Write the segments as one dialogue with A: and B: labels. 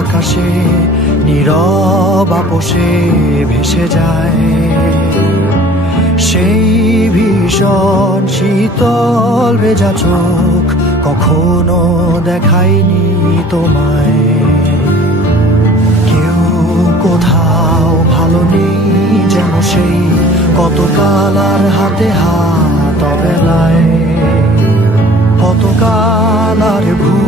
A: আকাশে নীরব আপোষে ভেসে যায়। সেই ভীষণ শীতল ভেজা চোখ কখনো দেখায়নি তোমায়। কেউ কোথাও ভালো নেই যেন সেই কতকাল আর হাতে হাত অবেলায়। কতকাল আর ভুল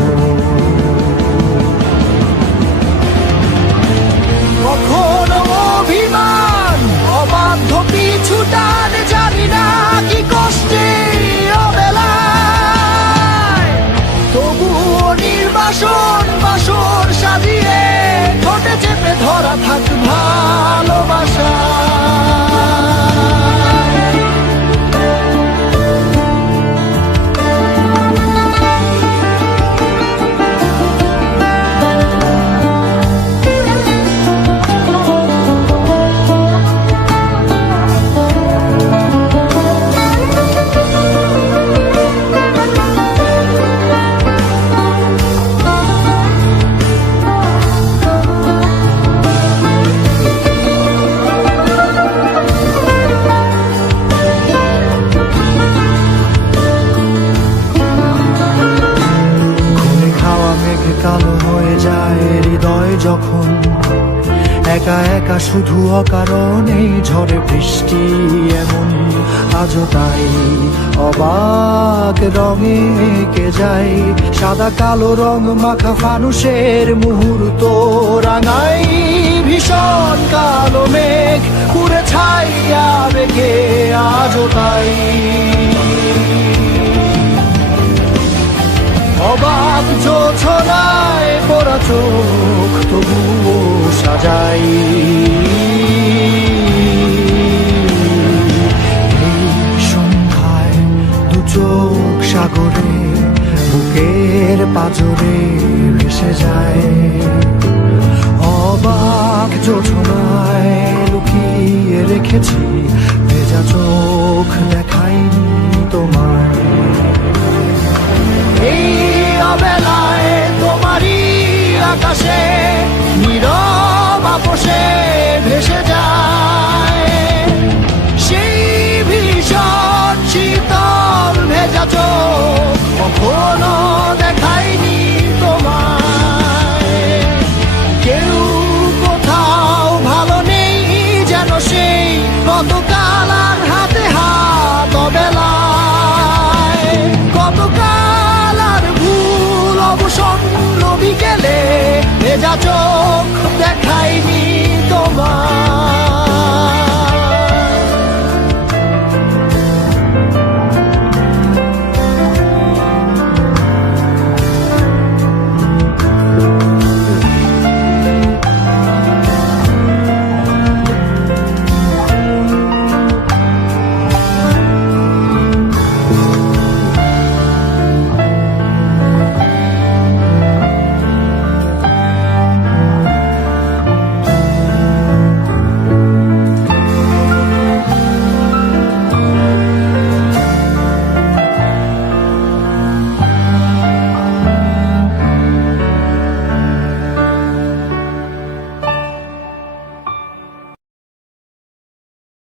A: বাসর সাজিয়ে ঠোঁটে চেপে ধরা থাক ভালোবাসা। শুধু অকারণেই ঝড়ে বৃষ্টি এমন, আজও তাই। অবাক রঙে কে যায়, সাদা কালো রং মাখা ফানুষের মুহূর্ত। রাঙাই ভীষণ কালো মেঘ পুরে ছাইয়া বেগে আজও তাই। অবাক যোছনায় পড়া সাজাই এই সন্ধ্যায় দু চোখ সাগরে বুকের পাজরে ভেসে যায়। অবাক যোছনায় ভেজা চোখ দেখাইনি তোমার।